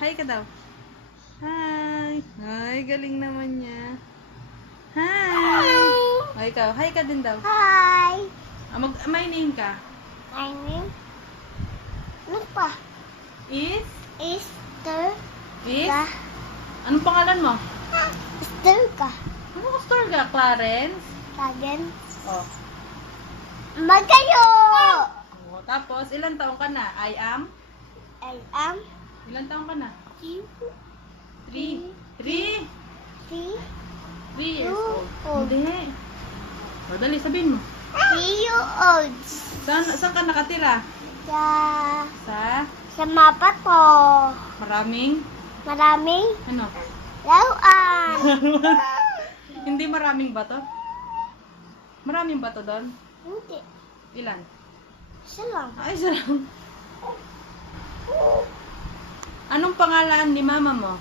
Hi ka daw. Hi. Ay, galing naman niya. Hi. O, ikaw. Hi ka din daw. Hi. My name ka. My name? Ano pa? Is? Esther. Is? Anong pangalan mo? Esther ka. Ano ka store ka? Clarence? Kagen. Oh. Magayo! Oh. Tapos, ilan taong ka na? I am? I am Ilan taong ka na? you. 3. 3? See? 3 years Two old. old. Hindi. O, dali, sabihin mo. 3 years old. Saan ka nakatira? Sa... Sa mapa to. maraming? Maraming Ano? lauan. Hindi maraming bato? Maraming bato doon? Hindi. Ilan? Isa lang. Ay, isa lang. Anong pangalan ni mama mo?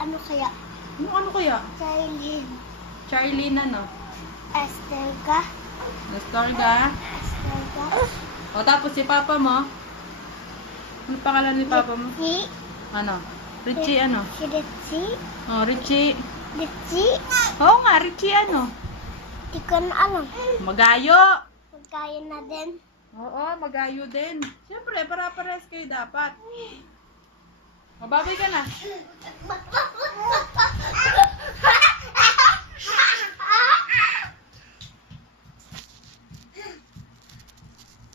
Ano kaya? Ano kaya? Charlene. Charlene ano? Esther ka? Nestorga. Esther ka? O tapos si papa mo? Ano pangalan ni papa mo? Si? Ano? Richie ano? Si Ritzy? Oh, Richie. Ritzy? Oo nga, Richie ano? Di ko na alam. Magayo. Magkaya na din. Oo, magayo din. Siyempre, para-pares kayo dapat. Mababay ka na.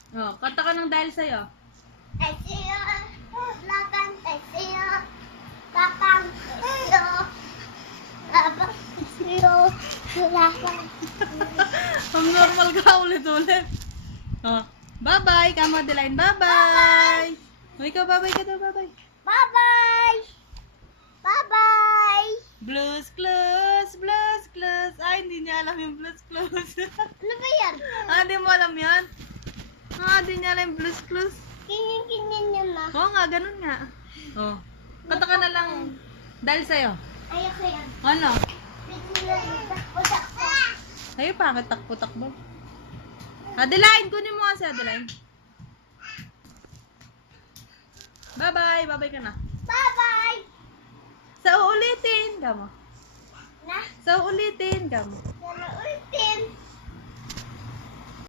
Oh, kanta ka ng dahil sa'yo. Esiyo, laban, esiyo, tapang, esiyo, laban, esiyo, laban. Ang normal ka ulit-ulit. Oh, bye-bye, Kamadeline. Bye-bye. O, ikaw, bye-bye ka daw, bye-bye. Bye-bye! Bye-bye! Blues Clues, Blues Clues. Ay, hindi niya alam yung Blues Clues. Ano ba yan? Hindi mo alam yan? Hindi niya alam yung Blues Clues. Kinin niyo na. Oo nga, ganun nga. Oh. Kanta ka na lang dahil sa'yo. Ayoko yan. Ano? Utak ko. Sa'yo pa, takbo-takbo. Adeline, kunin mo nga si Adeline. Bye-bye, bye-bye ka na. Bye-bye! Sa uulitin, gamo. Na? Sa uulitin, gamo.